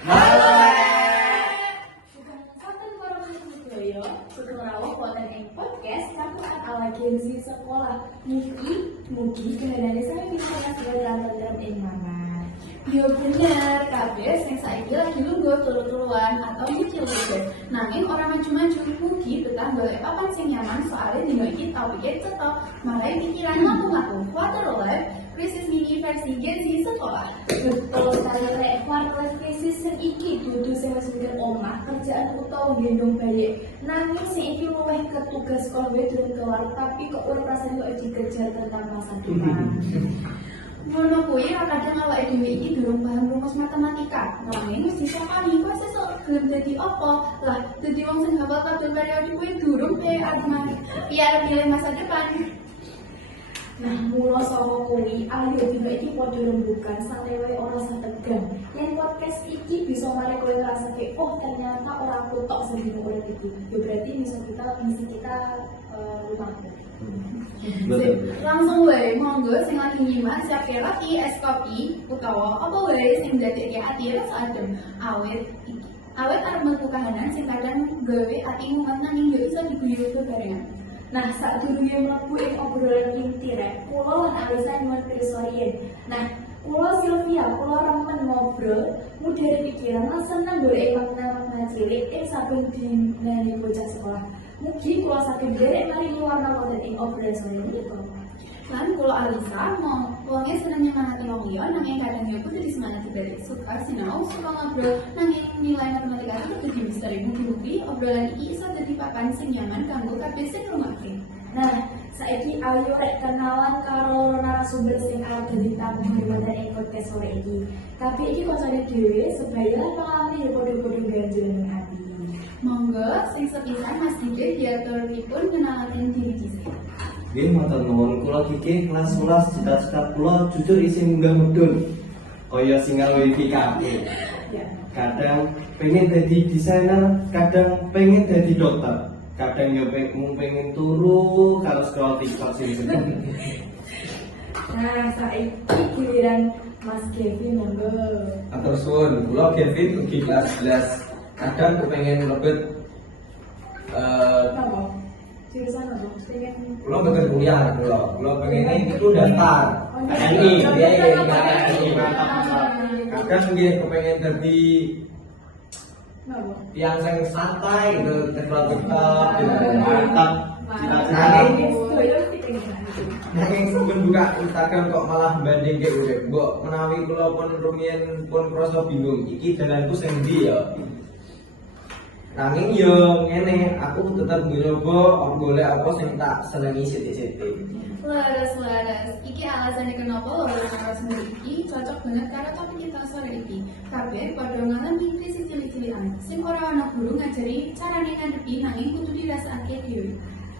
Halo. Sugeng wonten para sedaya, sugeng rawuh wonten ing podcast Campuran ala Gen Z Sekolah. Mugi kehenane saya bisa segera lantaran ing mana. Yo bener, kabeh sing saiki lagi lungguh turu-turuan atau nyicil-nyicil. Nanging ora maju-maju, mugi betah golek papan sing nyaman soalnya dino iki topike cetok, marai pikiran ngaku-ngaku. Waterlife, krisis mini versi Gen Z Sekolah. Betul sekali rek, quarter krisis sing iki dudu sing wis mikir omah, kerjaan utawa gendong bayi. Nanging sing iki luwih ke tugas sekolah wae durung kelar, tapi kok urip rasane kok dikejar tentang masa depan. Ngono kuwi ra kadang awake dhewe iki durung paham rumus matematika. Nanging wis disapani kok sesuk gelem dadi apa? Lah, dadi wong sing hafal tabel periode kuwi durung pe adman. Biar pilih masa depan. Nah, mula saka kuwi, ayo dina iki padha rembugan santai wae ora usah tegang. Yen podcast iki bisa mari kowe ngrasake, oh ternyata ora aku tok sing dino urip iki. Ya berarti misi kita lumayan. Langsung wae monggo sing lagi nyimak siapke roti es kopi utawa apa wae sing ndadekke ati rasa adem awet arep metu kahanan sing kadang gawe atimu nanging yo iso diguyur bebarengan. Nah, sadurunge mlebu ing obrolan inti rek, kula lan Alisa nyuwun pirsa riyen. Nah, kula Sylvia, kula remen ngobrol, mudhar pikiran lan seneng golek makna-makna cilik ing saben dinane bocah sekolah. Mugi kula saged nderek maringi warna wonten ing obrolan sore menika. Lan kula Alisa mau wonge seneng nyemangati wong liya nanging kadang yo kudu disemangati balik. Suka sinau, suka ngobrol nanging nilai matematika itu kudu misteri. Mugi-mugi obrolan iki iso dadi papan sing nyaman kanggo kabeh sing ngrungokne. Nah, saiki ayo rek kenalan karo narasumber sing arep dadi tamu wonten ing podcast sore iki. Tapi iki koncone dhewe sebaya pengalaman yo padha-padha ganjel ning ati. Monggo sing sepisan Mas Dide diaturipun kenalaken diri dhisik. Nggih, matur nuwun. Kula Kiki kelas 11, cita-cita kula jujur isih munggah medun. Kaya singal WPKP. Ya. Kadang pengen jadi desainer, kadang pengen jadi dokter. Kadang ya pengen turu kalau scroll TikTok sing seneng. Nah, saiki giliran Mas Kevin monggo. Atur suwun, kula Kevin ugi kelas 11. Kadang kepengen lebet Apa? Jurusan apa? Pengen kula mboten kuliah kula pengen itu daftar. TNI, kadang nggih kepengen dadi apa? tiang sing santai gitu, tektok-tektok gitu. Mantap. Nanging sebelum buka Instagram kok malah banding kayak urip. Mbok menawi kula pun rumiyin pun krasa bingung, iki dalanku sing ndi ya? Nanging yo ngene, aku tetep nyoba golek apa sing tak senengi sithik-sithik. Laras. Iki alasannya kenapa loro narasumber iki cocok banget karo topik kita sore iki. Kabeh padha ngalami krisis cilik-cilikan. Sing ora ana guru ngajari carane ngadepi nanging kudu dirasakake dhewe.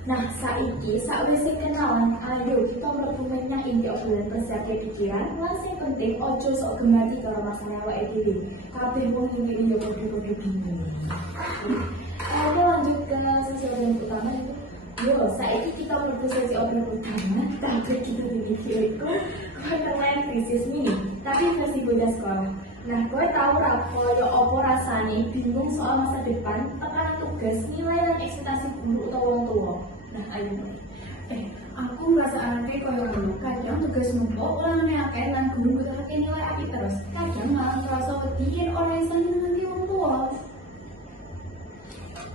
Nah, saiki sakwise kenalan, ayo kita mlebu menyang inti obrolan persiapke pikiran. Lan sing penting ojo sok gemati karo masalah awake dhewe. Kabeh wong iki yo padha-padha bingung. Ayo lanjut ke sesi obrolan utama itu. Yo, saiki kita mlebu sesi obrolan utama. Tapi kita dipikirku kaya krisis mini, tapi versi bocah sekolah. Nah, kowe tau ra koyo apa rasane bingung soal masa depan, tekanan tugas, nilai dan ekspektasi guru utawa wong tua. Nah, ayo. Aku merasa anake koyo ngono. Kadang tugas numpuk, ulangane akeh lan guru butuhake nilai apik terus. Kadang malah ngerasa wedi yen ora iso nyenengi wong tua.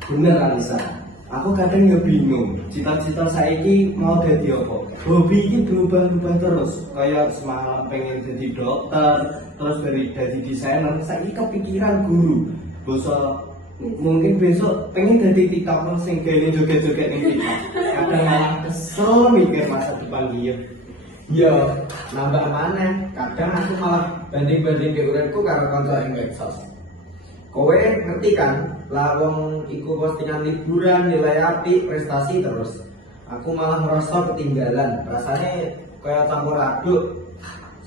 Bener Alisa. Aku kadang ya bingung, cita-cita saiki mau jadi apa? Hobi ini berubah-ubah terus. Kayak semalam pengen jadi dokter, terus dari desainer, saiki kepikiran guru. Mungkin besok pengen jadi tiktoker sing gawe joget-joget ning TikTok. Kadang malah kesel mikir masa depan dia. Yo, nambah mana? Kadang aku malah banding-banding ke uripku karo kanca ing medsos. Kowe ngerti kan, lah wong iku postingan liburan, nilai apik, prestasi terus. Aku malah ngerasa ketinggalan. Rasanya kayak campur aduk.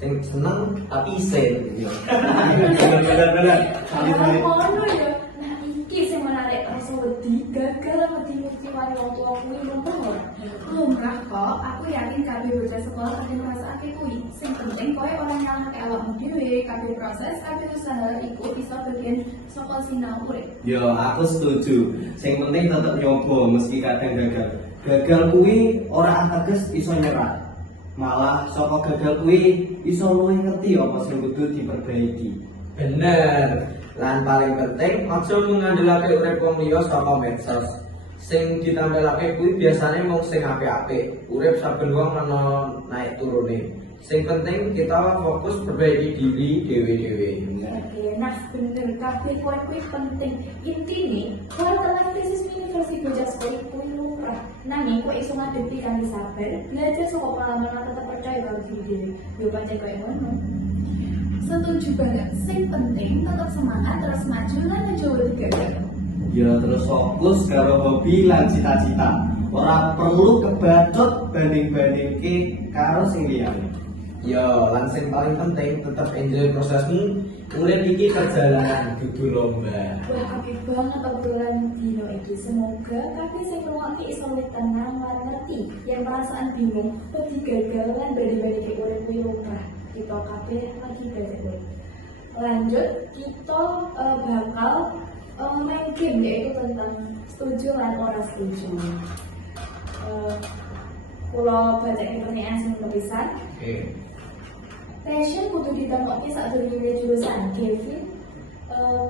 Sing seneng tapi isin. Bener. Saling ngono ya. Nah, iki sing menarik rasa wedi, gagal wedi mesti wani wong tua kuwi mumpung ora. Lumrah kok, aku yakin kabeh bocah sekolah kabeh ngrasakake kuwi. Sing penting kowe ora nyalahke awakmu dhewe, kabeh proses, kabeh usaha iku bisa bagian saka sinau urip. Yo, aku setuju. Sing penting tetep nyoba meski kadang gagal. Gagal kuwi ora ateges iso nyerah. Malah saka gagal kuwi iso luwih ngerti apa sing kudu diperbaiki. Bener. Lan paling penting aja mengandalake urip wong liya saka medsos. Sing ditambelake kuwi biasane mung sing apik-apik. Urip saben wong ana naik turune. Sing penting kita fokus perbaiki diri dhewe-dhewe. Oke, nah bener kabeh kowe kuwi penting. Intine, kowe telah krisis universitas bocah sekolah kuwi lumrah. Nanging kowe iso ngadepi kanthi sabar, belajar saka pengalaman lan tetep percaya karo diri dhewe. Yo pancen koyo ngono. Setuju banget. Sing penting tetap semangat terus maju lan nyoba gagal. Ya terus fokus karo hobi lan cita-cita. Ora perlu kebacut banding-bandingke karo sing liyane. Ya, lan sing paling penting tetap enjoy prosesmu. Urip iki perjalanan dudu lomba. Wah, apik banget obrolan dino iki. Semoga kabeh sing ngrungokne iso luwih tenang lan ngerti yang perasaan bingung, wedi gagal lan banding-bandingke urip kuwi lumrah. Kita kabeh lagi belajar urip. Lanjut, kita bakal main game yaitu tentang setuju dan ora setuju. Kalau baca pertanyaan sing tulisan, passion kudu ditemokke sadurunge jurusan. Kevin,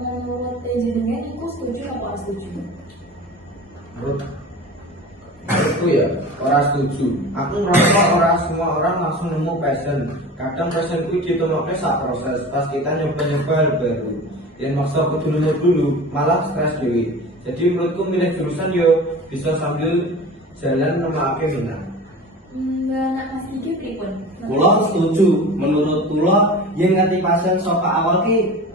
menurut jenengan iku setuju apa ora setuju? Menurutku ya, ora setuju. Aku ngerasa ora semua orang langsung nemu passion. Kadang passion itu ditemukan saat proses, pas kita nyoba-nyoba hal baru. Yang maksa kudu nemu dulu, malah stres dewi. Jadi menurutku milih jurusan yo bisa sambil jalan nemake minat. Nak Mas Gigi pripun? Kula setuju. Menurut kula yen ngerti pasien saka awal ki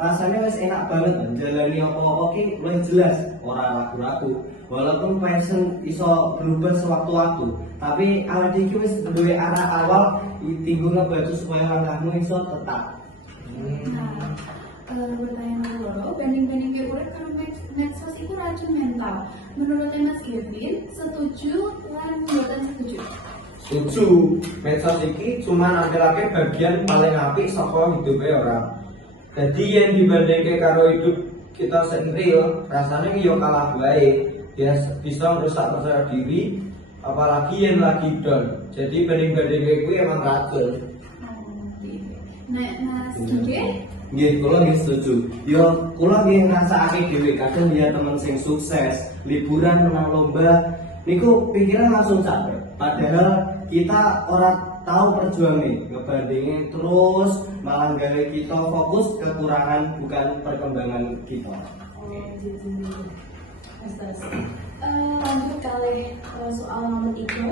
rasanya wis enak banget jalani apa-apa ki luwih jelas, ora ragu-ragu. Walaupun pasien iso berubah sewaktu-waktu, tapi awal iki wis duwe arah awal tinggu ngebantu supaya langkahmu iso tetap. Pertanyaan loro, banding-banding ke urip karo medsos itu racun mental. Menurut Mas Kevin, setuju lan mboten setuju? Setuju, medsos iki cuma nampilake bagian paling apik saka hidupe orang. Jadi yang dibandingke karo hidup kita sing real, rasanya yo kalah baik. Dia bisa merusak percaya diri, apalagi yang lagi down. Jadi banding-bandingke kuwi emang racun. Nah, Mas Gigi? Nggih, kula nggih setuju. Yo kula nggih ngrasakake dhewe kadang lihat temen sing sukses, liburan menang lomba, niku pikiran langsung capek. Padahal kita orang tahu perjuangan ngebandingin terus malah gawe kita fokus kekurangan bukan perkembangan kita. Lanjut kali soal nomor 3.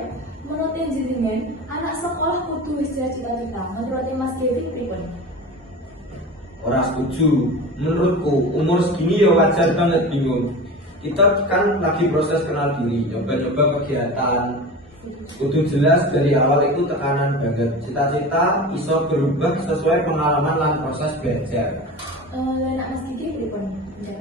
Menurut jenengan, anak sekolah kudu wis cita-cita. Menurut Mas Kevin pripun? Ora setuju. Menurutku umur segini ya wajar banget bingung. Kita kan lagi proses kenal diri, coba-coba kegiatan. Kudu jelas dari awal itu tekanan banget. Cita-cita iso berubah sesuai pengalaman dan proses belajar. Anak Mas Gigi pripun?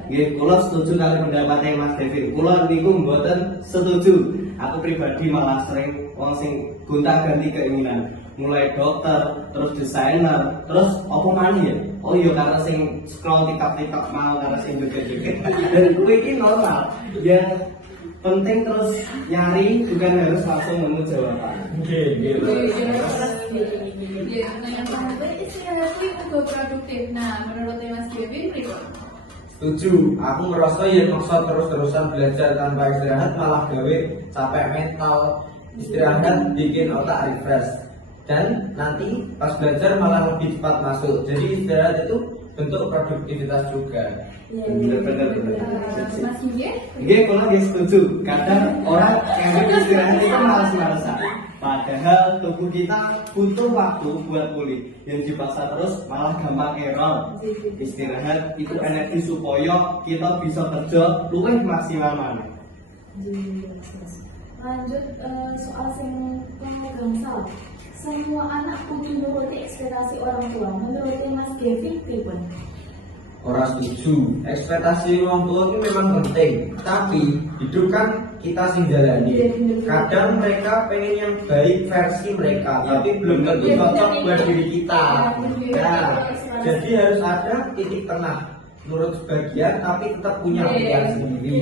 Nggih, kula setuju kali pendapatnya Mas David. Kula niku mboten setuju. Aku pribadi malah sering wong sing gonta-ganti keinginan. Mulai dokter, terus desainer, terus apa maneh ya? Oh iya karena sing scroll TikTok mau karena sing joget-joget. Dan kuwi iki normal. Yang penting terus nyari bukan harus langsung nemu jawaban. Nggih, Ya, nah yang terakhir istirahat itu juga produktif. Nah, menurut Mas Kevin pripun? Setuju. Aku ngerasa ya maksa terus-terusan belajar tanpa istirahat malah gawe capek mental. Istirahat bikin otak refresh. Dan nanti pas belajar malah lebih cepat masuk. Jadi istirahat itu bentuk produktivitas juga. Bener-bener. Mas Gigi? Nggih, kula nggih setuju. Kadang orang yang istirahat itu malas-malasan. Padahal tubuh kita butuh waktu buat pulih. Yang dipaksa terus malah gampang error. Istirahat itu energi supaya kita bisa kerja luwih maksimal maneh. Lanjut soal sing gangsal. Semua anak kudu nuruti ekspektasi orang tua. Menurut Mas Kevin pripun? Ora setuju. Ekspektasi orang tua itu memang penting, tapi hidup kan kita sing jalani. Kadang mereka pengen yang baik versi mereka, tapi belum tentu cocok buat diri kita. Nah, jadi harus ada titik tengah. Menurut sebagian, tapi tetap punya pilihan sendiri.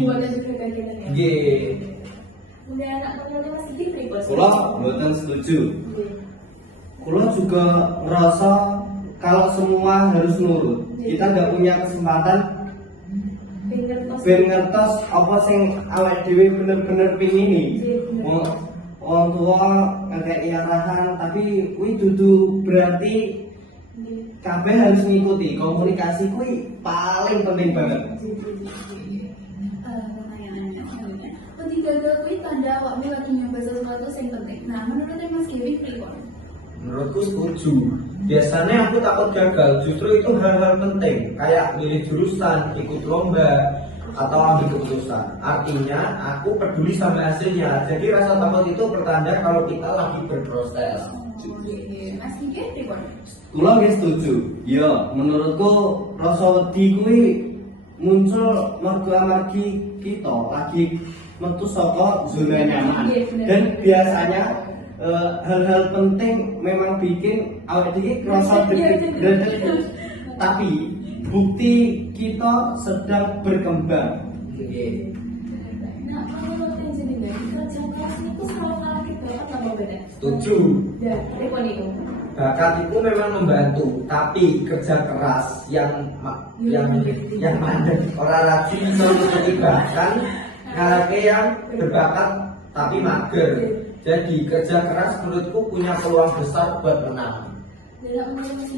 Nggih. Udah anak temannya masih gitu ya, Bos? Kula mboten setuju. Kula juga ngerasa kalau semua harus nurut. Kita nggak punya kesempatan ben ngertos apa sing awake dhewe bener-bener pingini. Wong tua ngekeki arahan, tapi kuwi dudu berarti kabeh harus ngikuti. Komunikasi kuwi paling penting banget. Gagal kuwi tanda awakmu lagi nyoba sesuatu yang penting. Nah, menurut Mas Kevin pripun? Menurutku setuju. Biasanya aku takut gagal, justru itu hal-hal penting, kayak milih jurusan, ikut lomba, atau ambil keputusan. Artinya, aku peduli sama hasilnya. Jadi rasa takut itu pertanda kalau kita lagi berproses. Mas Kevin pripun? Kula nggih setuju. Ya, menurutku rasa wedi kuwi muncul mergo amargi kita lagi metu saka zona nyaman. Dan biasanya hal-hal penting memang bikin awak dhewe rasa deg-degan. Tapi bukti kita sedang berkembang. Nah, menurut jenengan kerja keras itu selalu ngalah bakat apa beda? Setuju. Ya, pripun itu? Bakat itu memang membantu, tapi kerja keras yang mandek orang rajin bisa menutupi bahkan ngarake yang berbakat tapi mager. Jadi kerja keras menurutku punya peluang besar buat menang.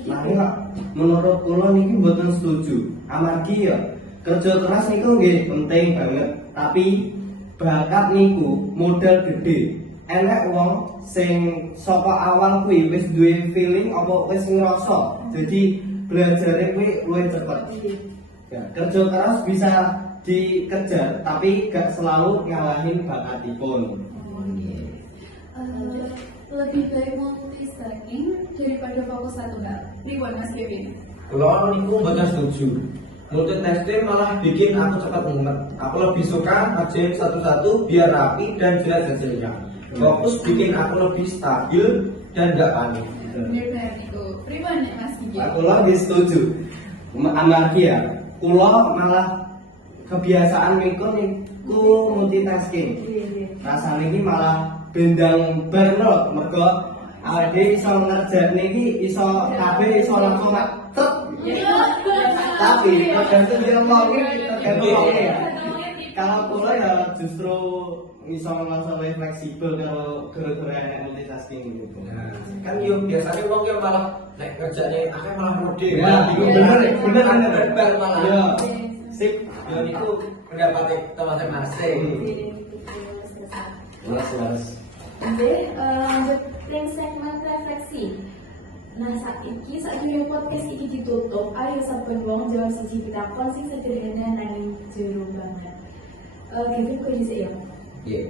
Nah, menurut kula niki mboten setuju. Amargi ya kerja keras niku nggih penting banget, tapi bakat niku modal gede. Enak wong sing saka awal kuwi wis duwe feeling apa wis ngrasa. Jadi belajarnya kuwi luwih cepet. Ya, kerja keras bisa dikejar, tapi gak selalu ngalahin bakatipun. Lebih baik multitasking daripada fokus satu hal. Pripun Mas Kevin? Kalau niku mboten setuju. Multitasking malah bikin aku cepat mumet. Aku lebih suka ngerjain satu-satu biar rapi dan jelas hasilnya. Fokus bikin aku lebih stabil dan gak panik. Benar itu. Pripun Mas Kevin? Aku lagi setuju. Amargi ya, kula malah kebiasaan niku multitasking. Rasane iki malah bendang barno mergo awake iso ngerjain iki iso kabeh iso langsung tek. Tapi tergantung dia mau tergantung ya. Kalau kula ya justru iso langsung lebih fleksibel kalau gara-gara multitasking gitu. Nah, kan yo biasanya wong yang malah nek kerjane akeh malah rode. Ya, bener malah. Ya. Sip. Yo niku pendapat teman-teman masing. Jelas. Oke, lanjut ke segmen refleksi. Nah, saat ini podcast ini ditutup. Ayo saben wong jawab siji pitakon sing sederhana nanging jero banget. Kevin kok dhisik ya? Iya.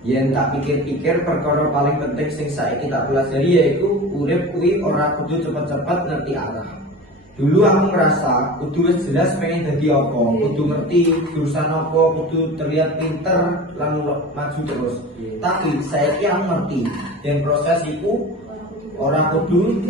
Yen tak pikir-pikir perkara paling penting sing saiki tak pelajari yaiku urip kuwi ora kudu cepet-cepet ngerti arah. Dulu aku ngerasa kudu wis jelas pengen dadi apa, kudu ngerti jurusan apa, kudu terlihat pinter lan maju terus. Tapi saiki aku ngerti yen proses iku ora kudu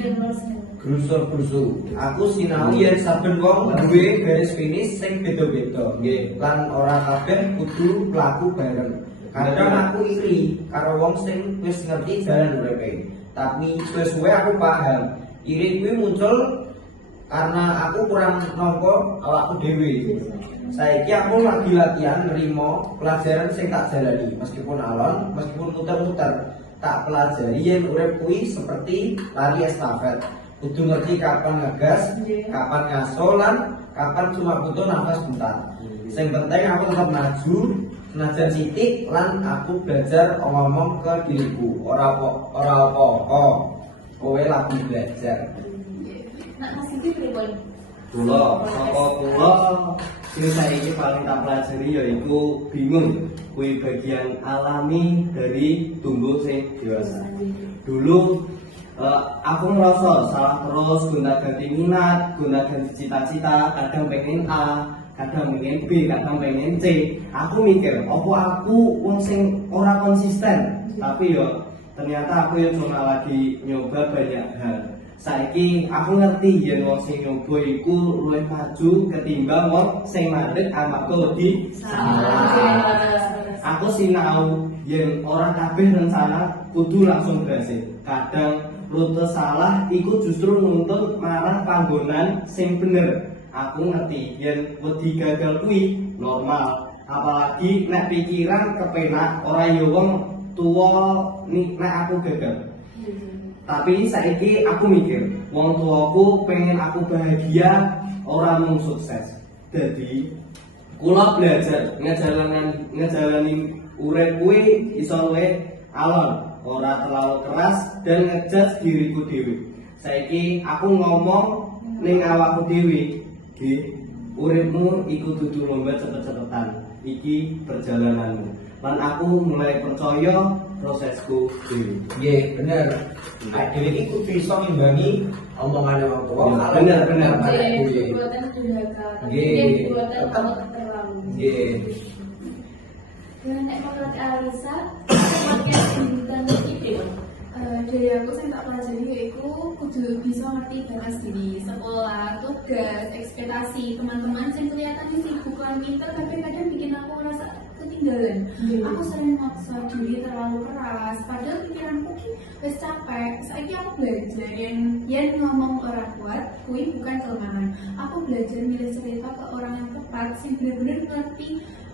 grusur-grusur. Aku sinau yen saben wong duwe garis finish sing beda-beda. Nggih, lan ora kabeh kudu mlaku bareng. Kadang aku iri karo wong sing wis ngerti jalan uripe. Tapi suwe-suwe aku paham, iri kuwi muncul karena aku kurang nampa awakku dhewe. Saiki aku lagi latihan nrimo pelajaran sing tak jalani, meskipun alon, meskipun muter-muter. Tak pelajari yen urip kuwi seperti lari estafet. Kudu ngerti kapan ngegas, kapan ngaso lan kapan cuma butuh nafas bentar. Sing penting aku tetap maju, senajan sithik lan aku belajar ngomong ke diriku. Ora apa-apa. Kowe lagi belajar. Nak Mas Kevin pripun? Kula sing saiki paling tak pelajari yaitu bingung. Kuwi bagian alami dari tumbuh sing dewasa. Dulu aku ngerasa salah terus, gonta ganti minat, gonta ganti cita-cita, kadang pengen A, kadang pengen B, kadang pengen C. Aku mikir, opo aku wong sing ora konsisten, tapi yo ternyata aku yo cuma lagi nyoba banyak hal. Saiki aku ngerti yen wong sing nyoba iku luwih maju ketimbang wong sing mandek amarga wedi salah. Aku sinau yen ora kabeh rencana kudu langsung berhasil. Kadang rute salah iku justru nuntun marang panggonan sing bener. Aku ngerti yen wedi gagal kuwi normal. Apalagi nek pikiran kepenak ora yo wong tuwa nek aku gagal. Tapi saiki aku mikir, wong tuaku pengen aku bahagia, ora mung sukses. Jadi, kula belajar ngejalani urip kuwi iso luwih alon, ora terlalu keras dan ngejudge diriku dhewe. Saiki aku ngomong ning awakku dhewe, "Ge, uripmu iku dudu lomba cepet-cepetan. Iki perjalananmu." Lan aku mulai percaya prosesku dhewe. Nggih, bener. Dhewe iki kudu iso ngimbangi omongane wong tua. Bener, bener. Buatan durhaka, Nggih. buatan kamu terlalu. Nggih. Dan nek menurut Alisa, podcast bintang itu dari aku saya tak pelajari yaitu kudu bisa ngerti batas diri sekolah, tugas, ekspektasi teman-teman yang kelihatannya sibuk lan pinter tapi kadang bikin aku merasa ketinggalan. Aku sering maksa diri terlalu keras padahal pikiranku wis capek. Saiki aku belajar yang ngomong orang kuat kui bukan kelemahan. Aku belajar milih cerita ke orang yang tepat yang benar-benar ngerti.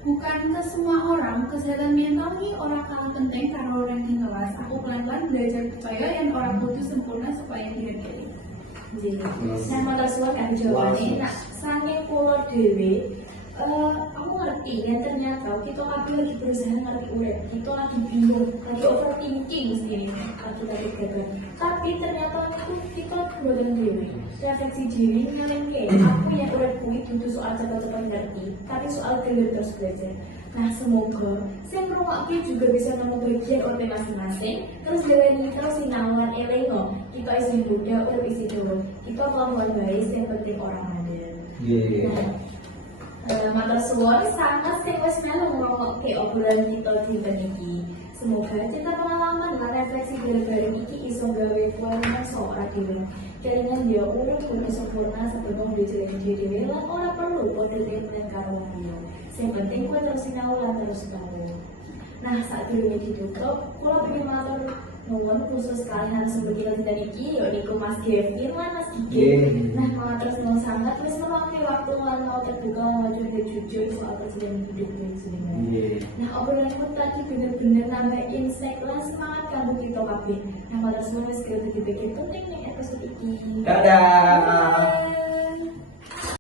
Bukan ke semua orang, kesehatan mental ini orang kalah penting karena orang yang kelas. Aku pelan-pelan belajar percaya yang orang kudu sempurna supaya diri. Jadi, nah motor suara kan jawabannya, nah sange pulau dewe, aku ngerti dan ternyata kita lagi berusaha ngerti urip, kita lagi bingung, lagi overthinking sendiri, kita gagal. Tapi ternyata itu kita buatan dewe, refleksi diri ngelengke, aku yang urip kuwi dudu soal cepat-cepat ngerti, tapi soal gelem terus belajar. Nah semoga saya merungoknya juga bisa nemu bagian urip masing-masing, terus deweni kita sinau lan elengo, kita isi muda, urip isi dulu, kita pelan-pelan baik, yang penting orang ada. Nggih. Matur suwun sangat sing wis melu ngrungokke obrolan kita dinten iki. Semoga cerita pengalaman lan refleksi bareng-bareng iki iso gawe kowe ngerasa ora dhewe. Kelingan yo urip kudu sempurna sebelum dijelek dhewe lan ora perlu positif dan karo wong liya. Sing penting kowe terus sinau lan terus tahu. Nah, saat dulu ditutup, kula pengen matur nuwun khusus kalian sebagai dan iki yaiku Mas Kevin lan Mas Gigi. Nah, matur nuwun sangat wis meluangkan waktu lan mau terbuka mau jujur soal presiden hidup ini sendiri. Nah, obrolan pun tadi bener-bener nambah insight lan semangat kanggo kita kabeh. Nah, matur nuwun wis kira-kira penting ning episode iki. Dadah.